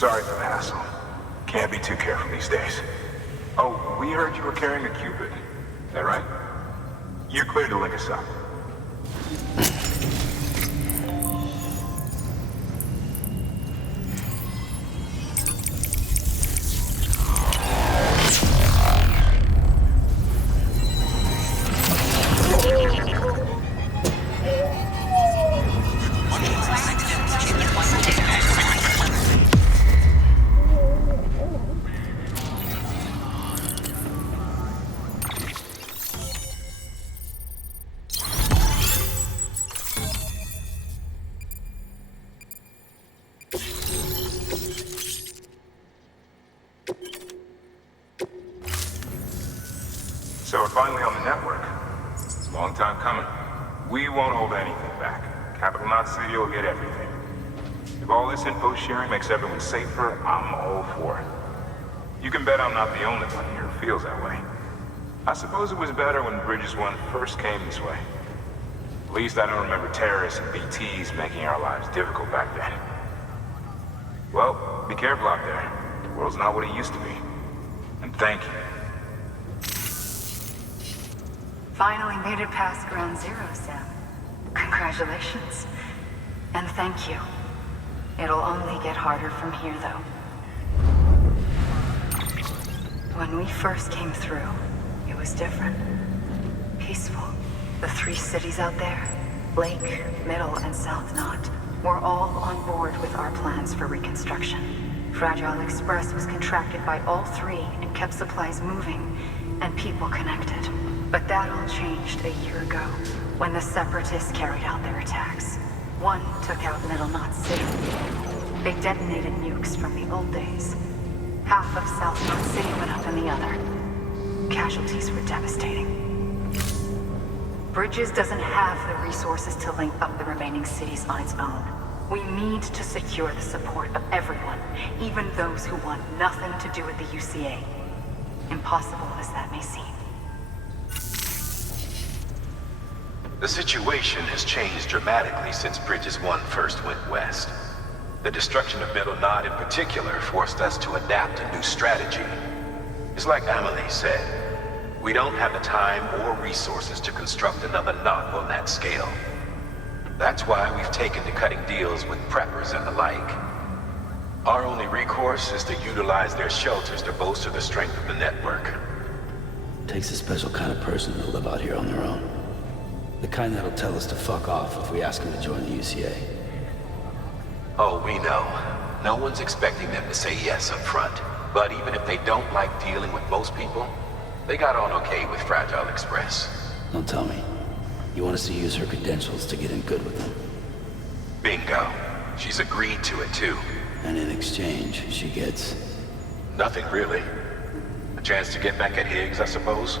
Sorry for the hassle. Can't be too careful these days. Oh, we heard you were carrying a Cupid. Is that right? You're clear to link us up. So we're finally on the network. It's a long time coming. We won't hold anything back. Capital Knot City will get everything. If all this info sharing makes everyone safer, I'm all for it. You can bet I'm not the only one here who feels that way. I suppose it was better when Bridges 1 first came this way. At least I don't remember terrorists and BTs making our lives difficult back then. Well, be careful out there. The world's not what it used to be. And thank you. Finally made it past Ground Zero, Sam. Congratulations. And thank you. It'll only get harder from here, though. When we first came through, it was different. Peaceful. The 3 cities out there, Lake, Middle, and South Knot, were all on board with our plans for reconstruction. Fragile Express was contracted by all 3 and kept supplies moving and people connected. But that all changed a year ago, when the Separatists carried out their attacks. One took out Middle Knot City. They detonated nukes from the old days. Half of South Knot City went up in the other. Casualties were devastating. Bridges doesn't have the resources to link up the remaining cities on its own. We need to secure the support of everyone, even those who want nothing to do with the UCA. Impossible as that may seem. The situation has changed dramatically since Bridges 1 first went west. The destruction of Middle Knot in particular forced us to adapt a new strategy. It's like Amelie said, we don't have the time or resources to construct another knot on that scale. That's why we've taken to cutting deals with preppers and the like. Our only recourse is to utilize their shelters to bolster the strength of the network. Takes a special kind of person to live out here on their own. The kind that'll tell us to fuck off if we ask them to join the UCA. Oh, we know. No one's expecting them to say yes up front. But even if they don't like dealing with most people, they got on okay with Fragile Express. Don't tell me. You want us to use her credentials to get in good with them? Bingo. She's agreed to it too. And in exchange, she gets... Nothing really. A chance to get back at Higgs, I suppose.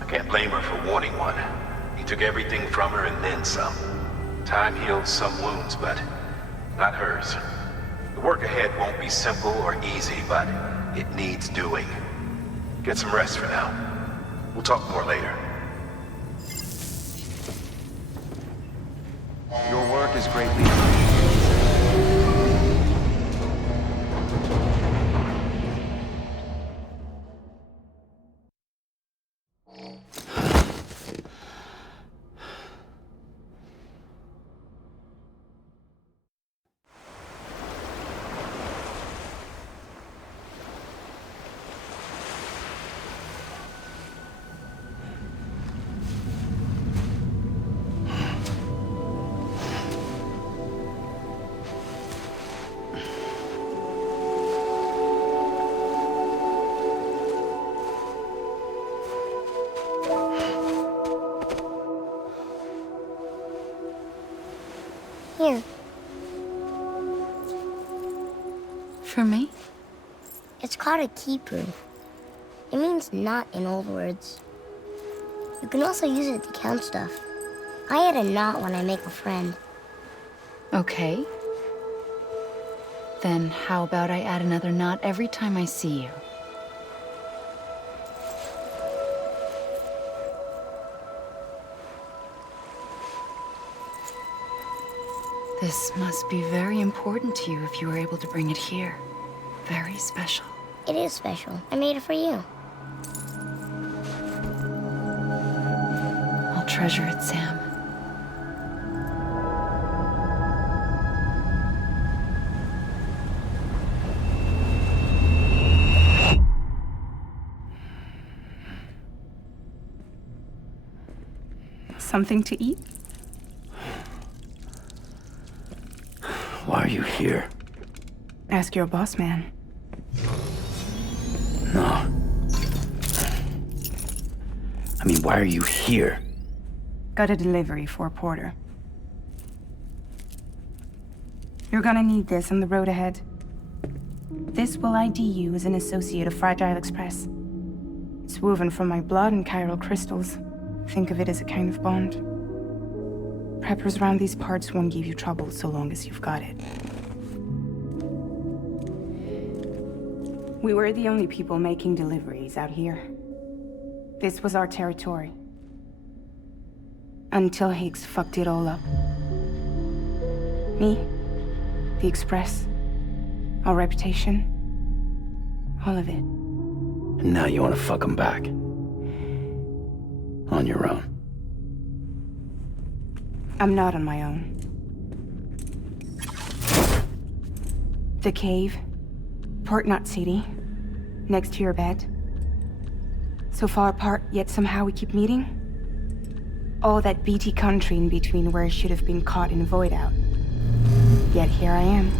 I can't blame her for wanting one. He took everything from her and then some. Time healed some wounds, but not hers. The work ahead won't be simple or easy, but it needs doing. Get some rest for now. We'll talk more later. Your work is greatly appreciated. Here. For me? It's called a key proof. It means knot in old words. You can also use it to count stuff. I add a knot when I make a friend. Okay. Then how about I add another knot every time I see you? This must be very important to you if you were able to bring it here. very special. It is special. I made it for you. I'll treasure it, Sam. Something to eat? Why are you here? Ask your boss man. No. I mean, why are you here? Got a delivery for Porter. You're gonna need this on the road ahead. This will ID you as an associate of Fragile Express. It's woven from my blood and chiral crystals. Think of it as a kind of bond. Preppers around these parts won't give you trouble so long as you've got it. We were the only people making deliveries out here. This was our territory. Until Higgs fucked it all up. Me, the Express, our reputation, all of it. And now you want to fuck him back. On your own. I'm not on my own. The cave, Port Knot City, next to your bed. So far apart, yet somehow we keep meeting. All that BT country in between where I should have been caught in a void out. Yet here I am.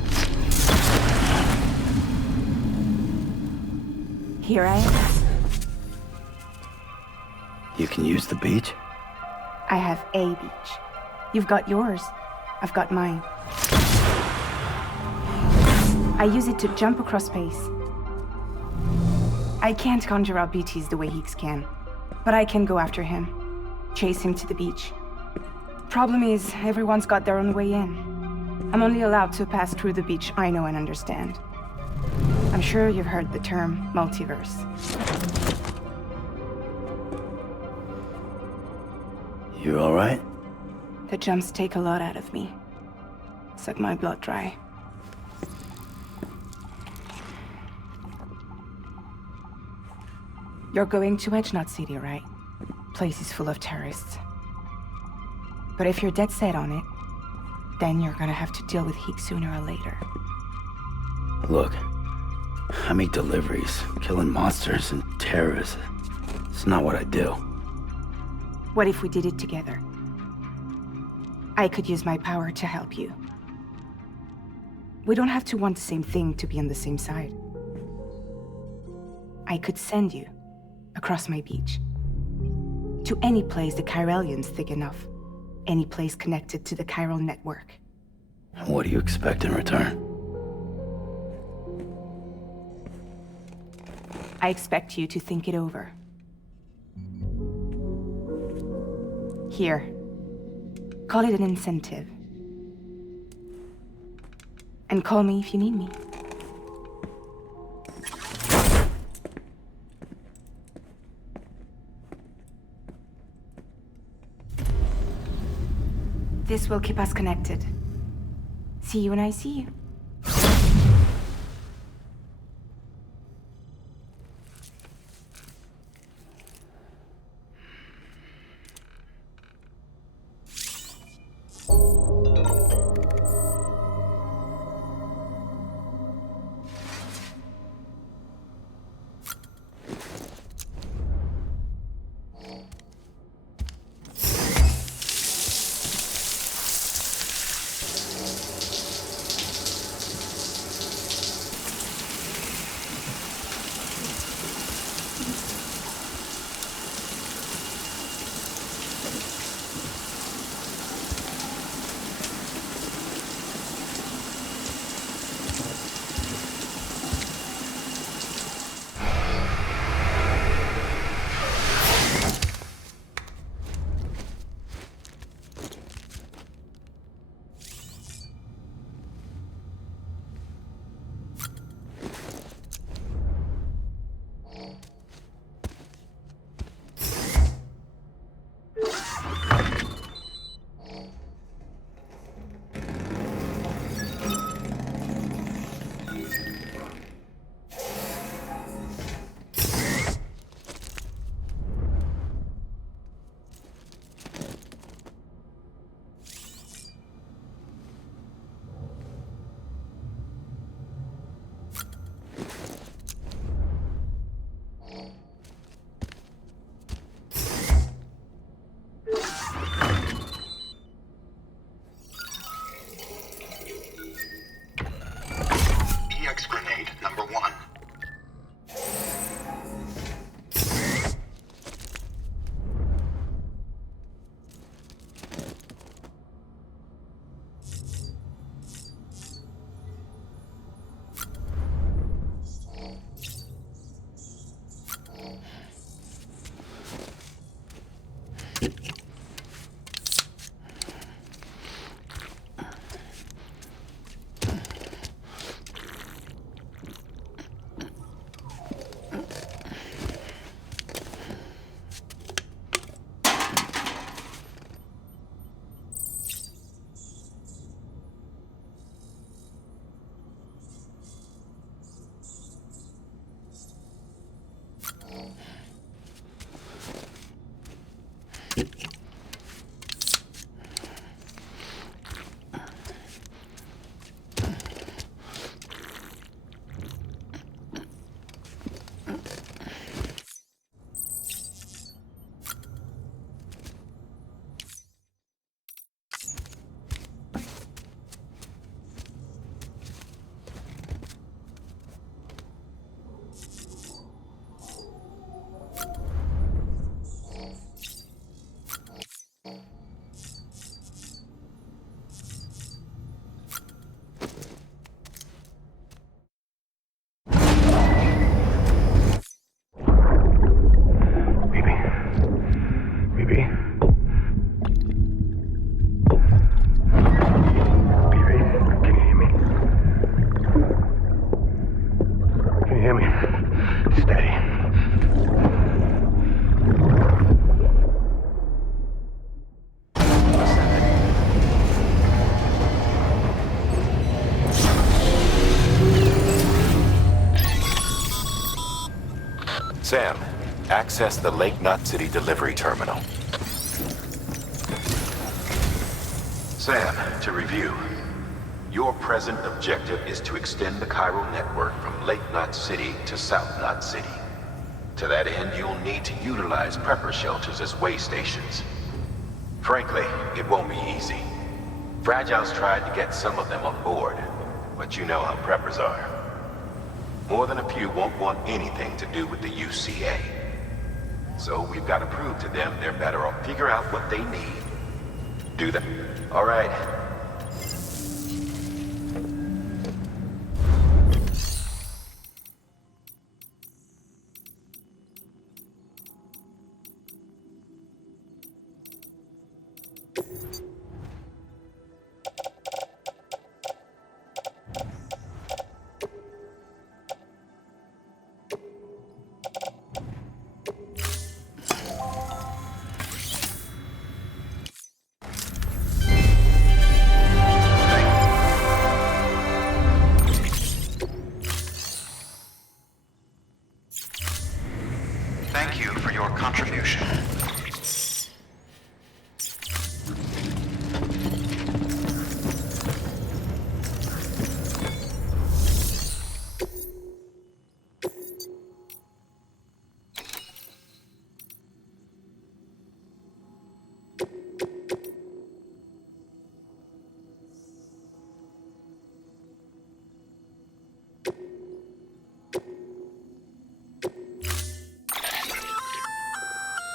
Here I am. You can use the beach? I have a beach. You've got yours. I've got mine. I use it to jump across space. I can't conjure up BTs the way Higgs can, but I can go after him, chase him to the beach. Problem is, everyone's got their own way in. I'm only allowed to pass through the beach I know and understand. I'm sure you've heard the term multiverse. You all right? The jumps take a lot out of me. Suck my blood dry. You're going to Edge Knot City, right? Place is full of terrorists. But if you're dead set on it, then you're gonna have to deal with Higgs sooner or later. Look, I make deliveries, killing monsters and terrorists. It's not what I do. What if we did it together? I could use my power to help you. We don't have to want the same thing to be on the same side. I could send you across my beach. To any place the Chiralian's thick enough. Any place connected to the chiral network. What do you expect in return? I expect you to think it over. Here. Call it an incentive. And call me if you need me. This will keep us connected. See you when I see you. Sam, access the Lake Knot City delivery terminal. Sam, to review. Your present objective is to extend the chiral network from Lake Knot City to South Knot City. To that end, you'll need to utilize prepper shelters as way stations. Frankly, it won't be easy. Fragile's tried to get some of them on board, but you know how preppers are. More than a few won't want anything to do with the UCA. So we've got to prove to them they're better off. Figure out what they need. Do that. All right. Thank you for your contribution.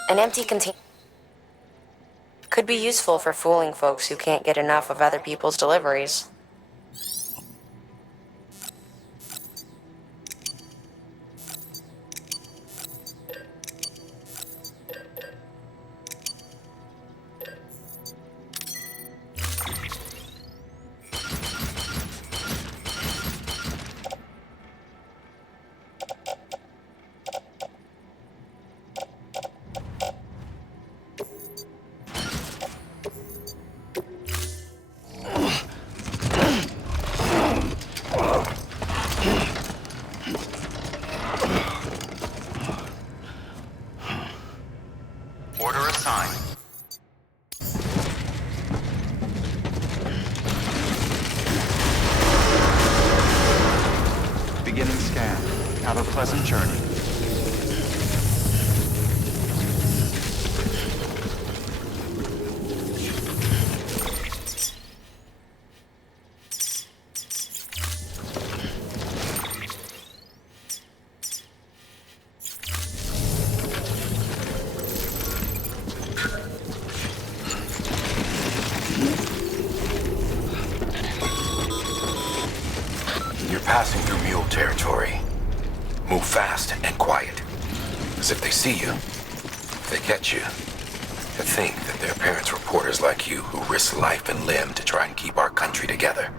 An empty container could be useful for fooling folks who can't get enough of other people's deliveries. Order assigned. Beginning scan. Have a pleasant journey. You're passing through mule territory. Move fast and quiet. Because if they see you, if they catch you, to think that their parents reporters like you who risk life and limb to try and keep our country together.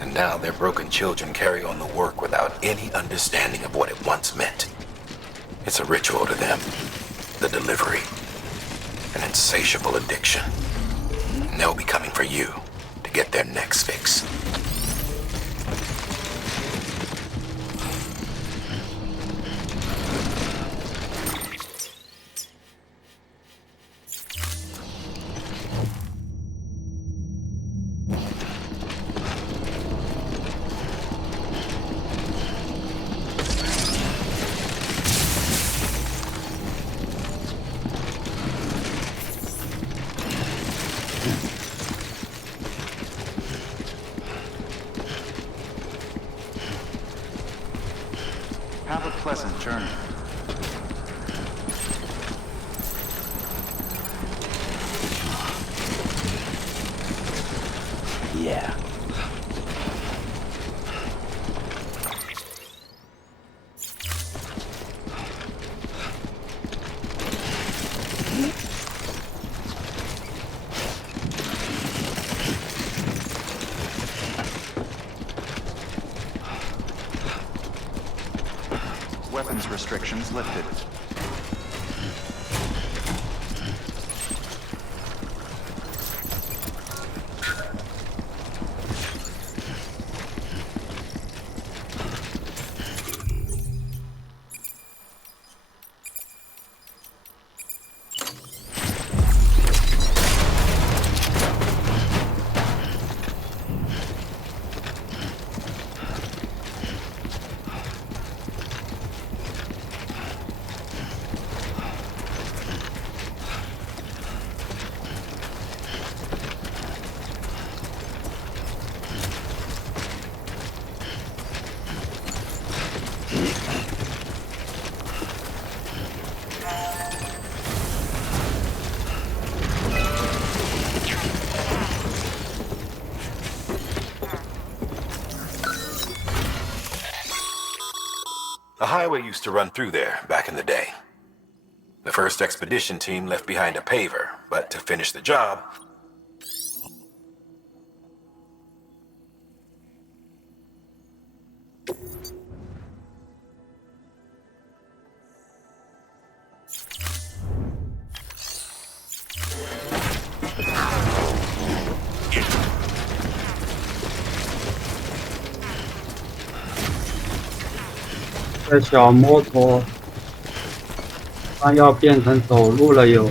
And now their broken children carry on the work without any understanding of what it once meant. It's a ritual to them, the delivery, an insatiable addiction. And they'll be coming for you to get their next fix. Have a pleasant journey. Yeah. Weapons restrictions lifted. highway used to run through there back in the day. The first expedition team left behind a paver, but to finish the job,这小摩托它要变成走路了哟。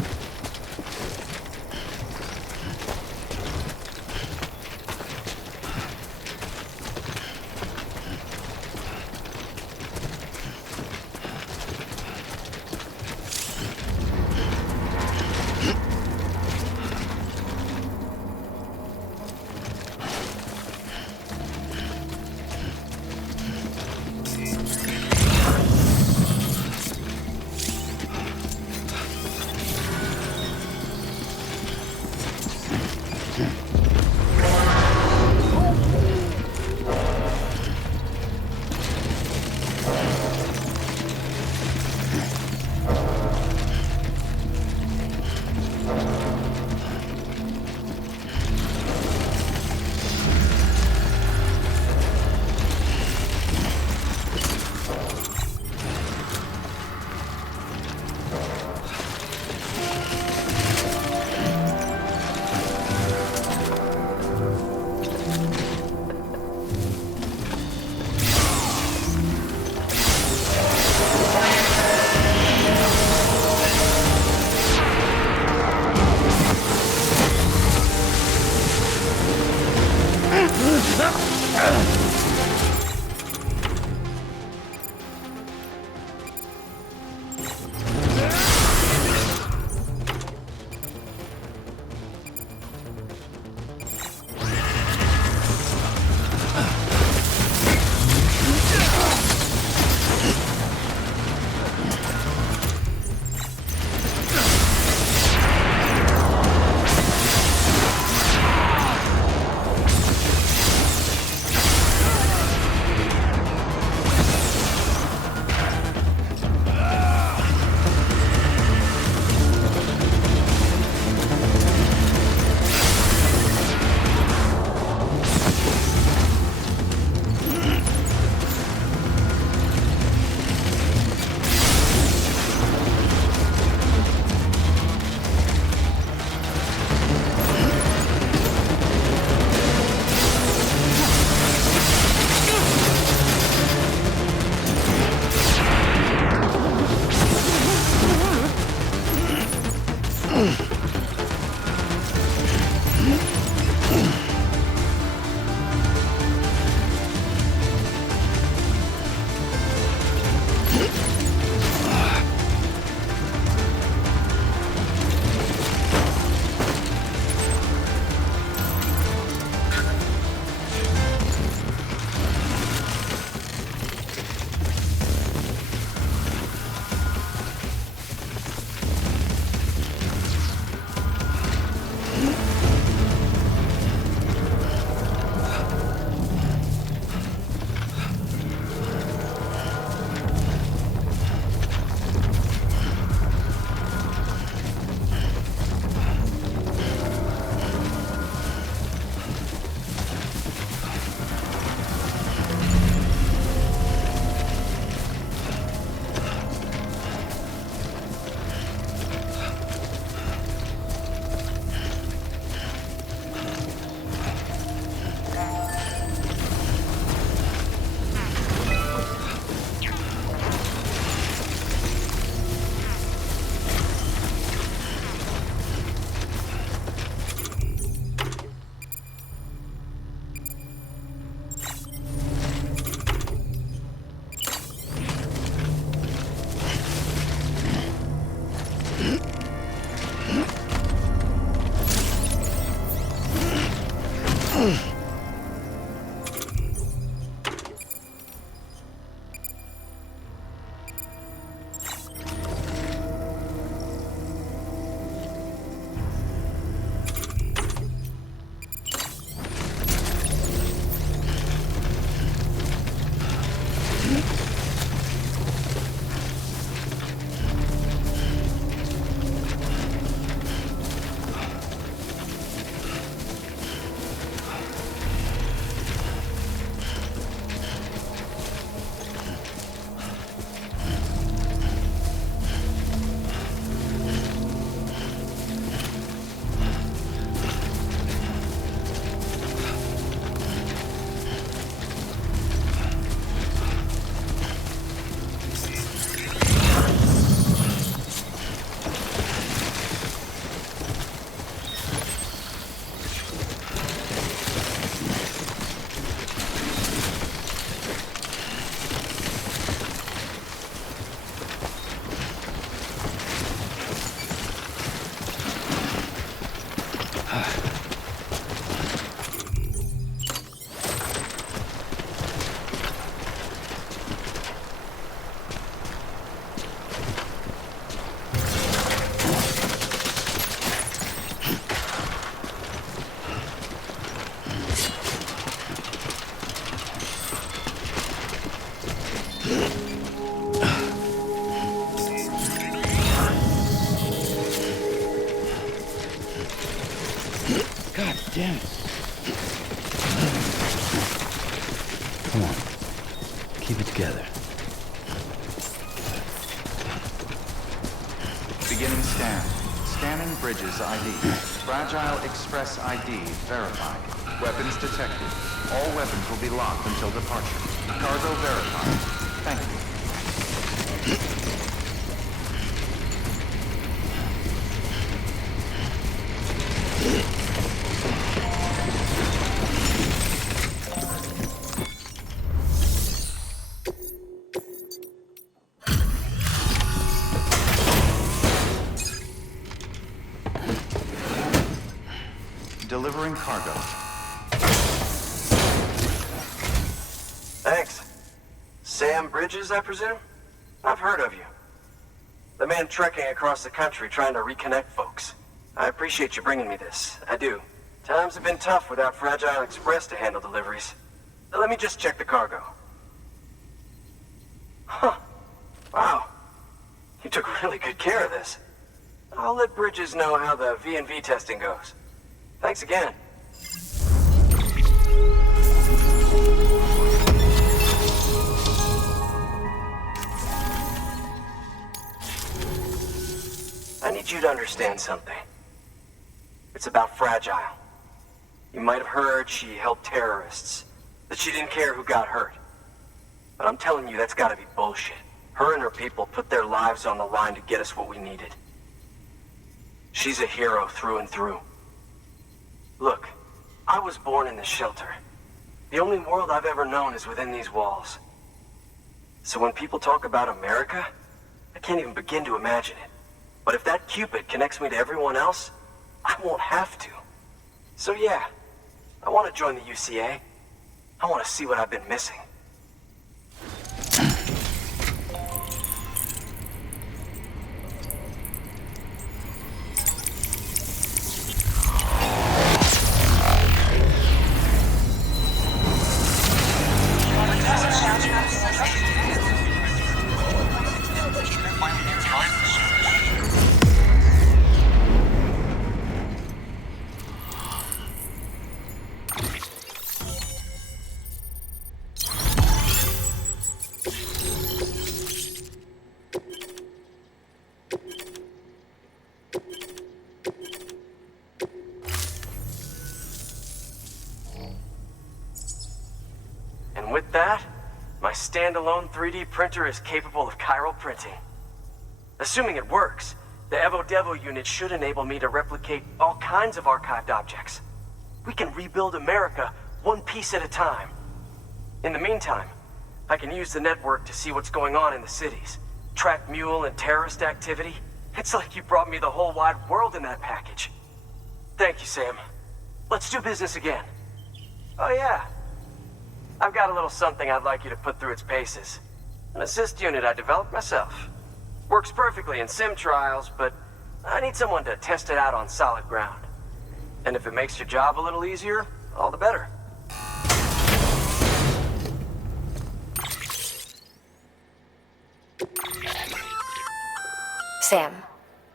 Damn it. Come on. Keep it together. Beginning scan. Scanning bridges ID. Fragile Express ID verified. Weapons detected. All weapons will be locked until departure. Cargo verified. Thank you. Delivering cargo. Thanks. Sam Bridges, I presume? I've heard of you. The man trekking across the country trying to reconnect folks. I appreciate you bringing me this. I do. Times have been tough without Fragile Express to handle deliveries. Let me just check the cargo. Huh. Wow. You took really good care of this. I'll let Bridges know how the V&V testing goes. Thanks again. I need you to understand something. It's about Fragile. You might have heard she helped terrorists, that she didn't care who got hurt. But I'm telling you, that's gotta be bullshit. Her and her people put their lives on the line to get us what we needed. She's a hero through and through. Look, I was born in this shelter. The only world I've ever known is within these walls. So when people talk about America, I can't even begin to imagine it. But if that Cupid connects me to everyone else, I won't have to. So yeah, I want to join the UCA. I want to see what I've been missing. And with that, my standalone 3D printer is capable of chiral printing. Assuming it works, the Evo Devo unit should enable me to replicate all kinds of archived objects. We can rebuild America one piece at a time. In the meantime, I can use the network to see what's going on in the cities, track mule and terrorist activity. It's like you brought me the whole wide world in that package. Thank you, Sam. Let's do business again. Oh yeah. I've got a little something I'd like you to put through its paces. An assist unit I developed myself. Works perfectly in sim trials, but I need someone to test it out on solid ground. And if it makes your job a little easier, all the better. Sam,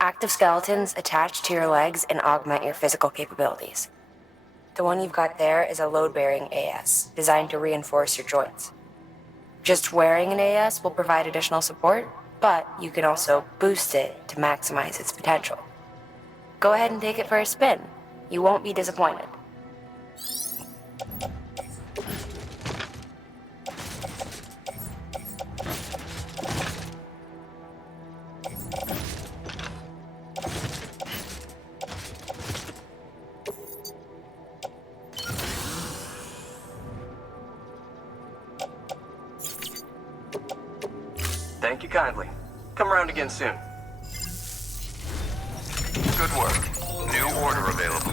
active skeletons attach to your legs and augment your physical capabilities. The one you've got there is a load-bearing AS, designed to reinforce your joints. Just wearing an AS will provide additional support, but you can also boost it to maximize its potential. Go ahead and take it for a spin. You won't be disappointed. Thank you kindly. Come around again soon. Good work. New order available.